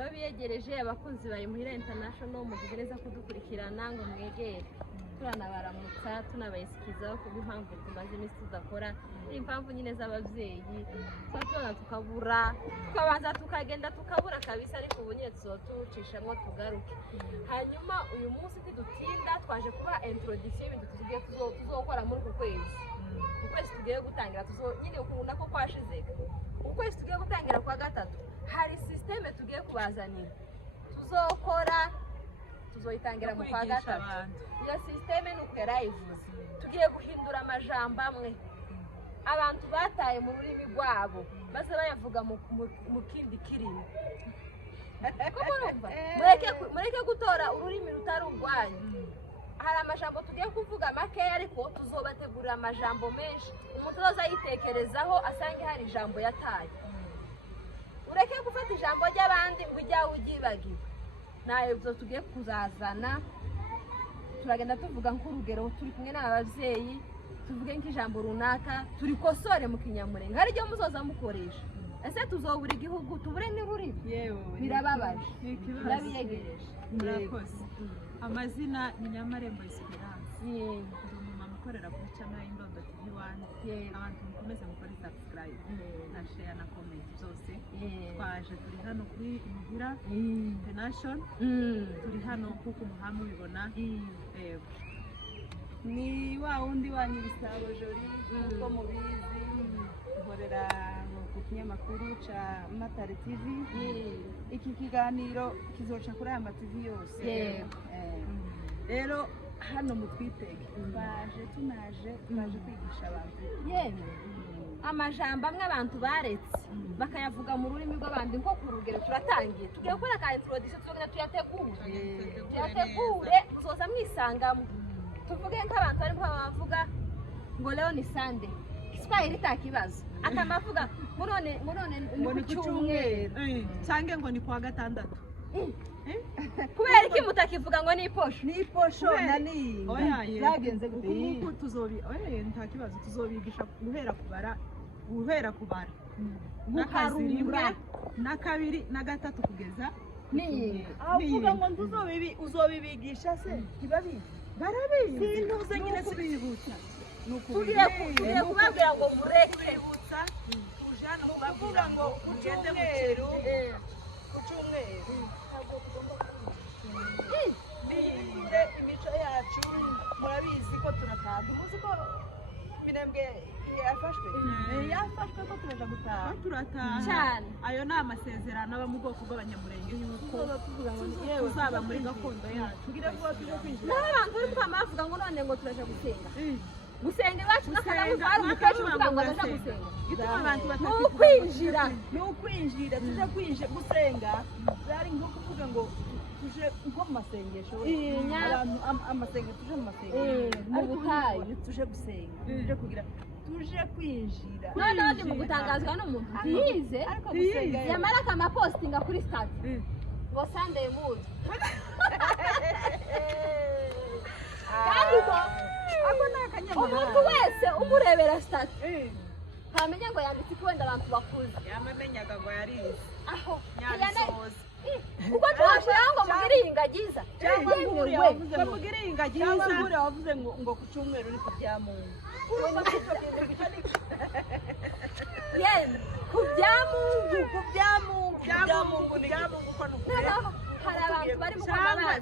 turabiyegereje abakunzi ba Imuhira International mugereza kudukurikirana ngo mwegere turanabaramutsa tunabayisikizaho kubw'impamvu tumaze iminsi tudakora impamvu nyine z'abavyeyi twatubona tukabura tukabanza tukagenda tukabura kabisa ariko ubu nyine tuzotucishamwo tugaruke hanyuma uyu munsi tidutinda twaje kuba introduction y'ibintu tugiye tuzokora muri uku kwezi ukwezi tugiye gutangira nyine ukunda ko kwashize ukwezi tugiye gutangira kwa gatatu hari systeme tugiye kubazanira tuzokora tuzoyitangira mu kwa gatatu iyo systeme nukera ivuze tugiye guhindura amajambo amwe abantu bataye mu rurimi rwabo baze bayavuga mu kindi kirimo mureke gutora ururimi rutari urwanyu hari amajambo tugiye kuvuga makeya ariko tuzobategurira amajambo menshi umuntu azoza yitekerezaho asange hari ijambo yataye ureke gufata ijambo ry'abandi ngo ujyawe ugibagiwe nayo byo tugiye kuzazana turagenda tuvuga nk'urugero turi kumwe n'abavyeyi tuvuge nk'ijambo runaka turikosore mu kinyamurenge hari ryo muzoza mukoresha ese tuzobura igihugu tubure n'ururimi birababaje birabiyegereje murakoze amazina ni Nyamarembo Esperance umumama ukorera kuri channel y'Indondo TV1 abantu mukomeze mukore subscribe na share na comment byose twaje turi hano kuri Imuhira International turi hano kuko umuhamu bibona ni wa wundi wanyu Bisabo Jori uko mubizi nkorera ku kinyamakuru ca Matare TV iki kiganiro kizoca kuri aya TV yose rero hano mutwitege tunaje kwigisha abantu yewe amajambo amwe abantu baretse bakayavuga mu rurimi rw'abandi nko ku rugero turatangiye tugiye gukora ka introduction tugenda tuyategure tuzoza mwisangamo tuvuge nk'abantu barimo bavuga ngo leo ni Sunday Kiswahili takibazo akamavuga none ni ku cyumweru cyangwa ngo ni kwa gatandatu kubera iki mutakivuga ngo ni posho nani byagenze kuko nta kibazo tuzobigisha guhera kubara n'akazi rimwe na kabiri na gatatu kugeza avuga ngo uzobibigisha se ntibabizi barabizi sintuze nyine kubibutsa tugiye kubabwira ngo mureke tujana kuvuga ngo ku cyumweru nihindure imico yacu murabizi ko turataha muzi ko Minembwe yafashwe ko turaja gutaha cyane ayo ni amasezerano aba mu bwoko bw'abanyamurenge yuko tuzaba muri gakondo yacu n'abantu bari kwamavuga ngo none ngo turaja gusenga iwacu n'akanamuzi hari umukecuru uvuga ngo azaja gusenga ni ukwinjira tuje kwinjira gusenga byari nko kuvuga ngo tuje nko mu masengesho amasengesho tuje mu masengesho mu butayu tuje gusenga tuje kwinjira noneho ndi mu gutangazwa n'umuntu yize yamara akamapostinga kuri stade ngo Sunday mood kandi umuntu wese umurebera stade ntamenya ngo yanditse ko wenda abantu bakuze yamamenyaga ngo yarize aho nyabisoza kuko twashira ngo mugire ingagiza cyangwa mugire ingagiza wavuze ngo ku cyumweru ni ku bya Mungu hari abantu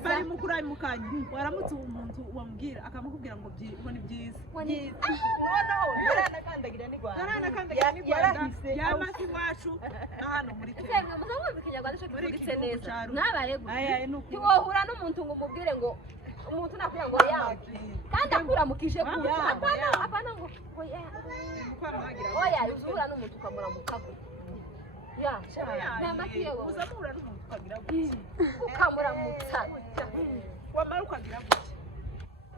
bari mu kuramukanya waramutse umuntu wamubwira akamukubwira ngo ni byiza yaranakandagira ni Rwanda yamasi wacu na hano muri Kenya muzamwumva ikinyarwanda cyo kivugitse neza mwabaye ntiwohura n'umuntu ngo umubwire ngo umuntu nakubwira ngo kandi akuramukije apana ngo oya uzura n'umuntu ukamuramukako uzamura n'umuntu ukagira ukamuramutsa wamara ukagira gutya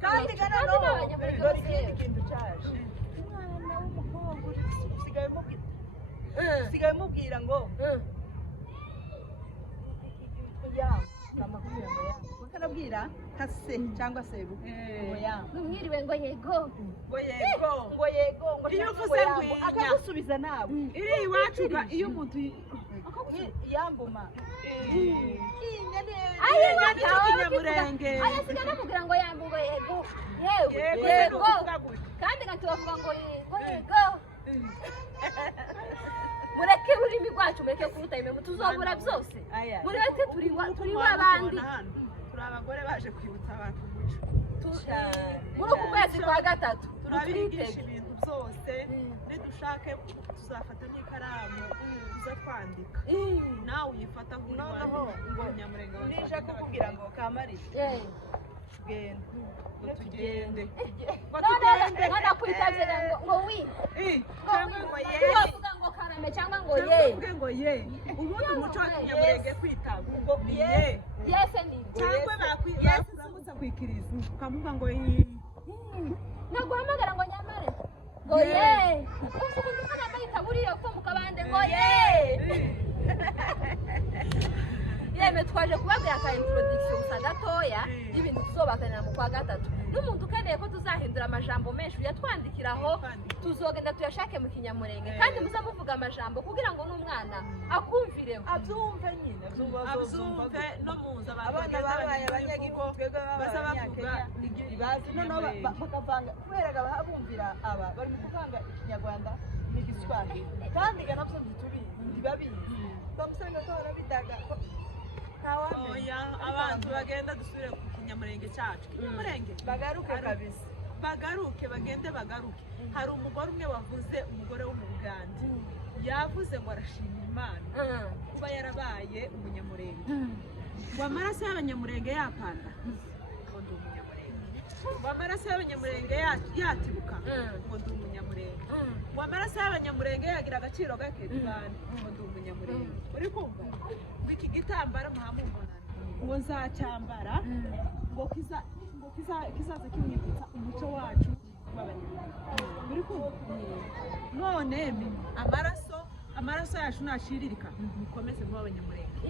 kandi ikindi kintu cyaje umwana w'umukobwa usigaye mubwira ngo bakanabwira kase cyangwa se numwiriwe ngo yego iyo uvuze ngo akagusubiza nawe iri iwacu iyo umuntu yambuma Kinyamurenge ayasigana kugira ngo yambugo yego Yego, yego kuvuga gutya. kandi gatubavuga ngo yego yego mureke ururimi rwacu mureke kuruta imwe tuzobura byose mureke turi abandi turi abagore baje kwibutsa abantu umuco muri uku kwezi kwa gatatu turabigisha ibintu byose nidushake tuzafata n'ikaramu tuza twandika nawe uyifata nk'umunyamurenge nisha kukubwira ngo kamarije tugende mwana kwitabye ngo wi cyangwa ngo ye tubavuga ngo karame cyangwa ngo ye ngo ye ubundi umuco wa kinyamurenge kwitaba ngo ye yese ni cyangwa bakuramutsa kwikiriza ukavuga ngo ye naguhamagara ngo nyamare ngo ye uvuga ngo kana itaburiye ko mukabande ngo ye yeme twaje kubabwira ka introduction gusa gatoya y'ibintu tuzobaganira mu kwa gatatu n'umuntu ukeneye ko tuzahindura amajambo menshi yatwandikiraho tuzogenda tuyashake mu kinyamurenge kandi muzamuvuga amajambo kugira ngo n'umwana akumvireho abyumve nyine abyumve no muza abana babaye abanyagihugu twebwe babaye abanyakenya bazi noneho bakavanga kubera babumvira aba bari mu kuvanga ikinyarwanda n'igiswahili kandi nabyo ntibabizi bamusanga ko barabidaga oya abantu bagenda dusubire ku kinyamurenge cyacu kinyamurenge bagaruke kabisa bagaruke bagende bagaruke hari umugore umwe wavuze umugore wo mu Buganda yavuze ngo arashimira Imana kuba yarabaye umunyamurenge ngo amaraso y'abanyamurenge yapanda ngo ndi umunyamurenge ngo amaraso y'abanyamurenge yatibuka ngo ndi umunyamurenge ngo amaraso y'abanyamurenge yagira agaciro gake cyane ngo ndi umunyamurenge uri kumva iki gitambara muhamubonana ngo nzacyambara ngo kizaza kimwibutsa umuco wacu w'abanyarwanda uri kumva none amaraso yacu nashiririka mukomeze mu abanyamurenge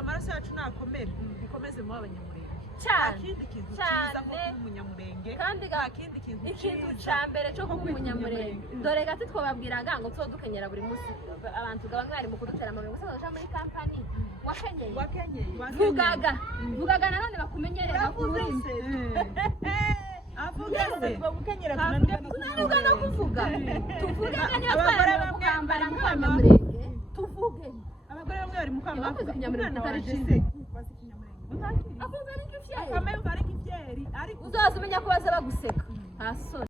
amaraso yacu nakomera mukomeze mu abanyamurenge cyane cyiza ko umunyamurenge kandi ikintu cya mbere cyo kuba umunyamurenge dore gati twababwiraga ngo tuba dukenyera buri munsi abantu gaba mwari mu kudutera amabuye gusa baje muri kampani wakenyeye vugaga nanone bakumenyereye bakurinze avuga se gukenyera tunavuga no kuvuga tuvuge niba twari kwambara nk'abanyamurenge tuvuge abagore bamwe bari mu kwambara bakoze ikinyamurenge kitari cyiza akumva ari nk'ivyeri akamenya ari nk'ivyeri ariko uzaza umenya ko baza baguseka nta soni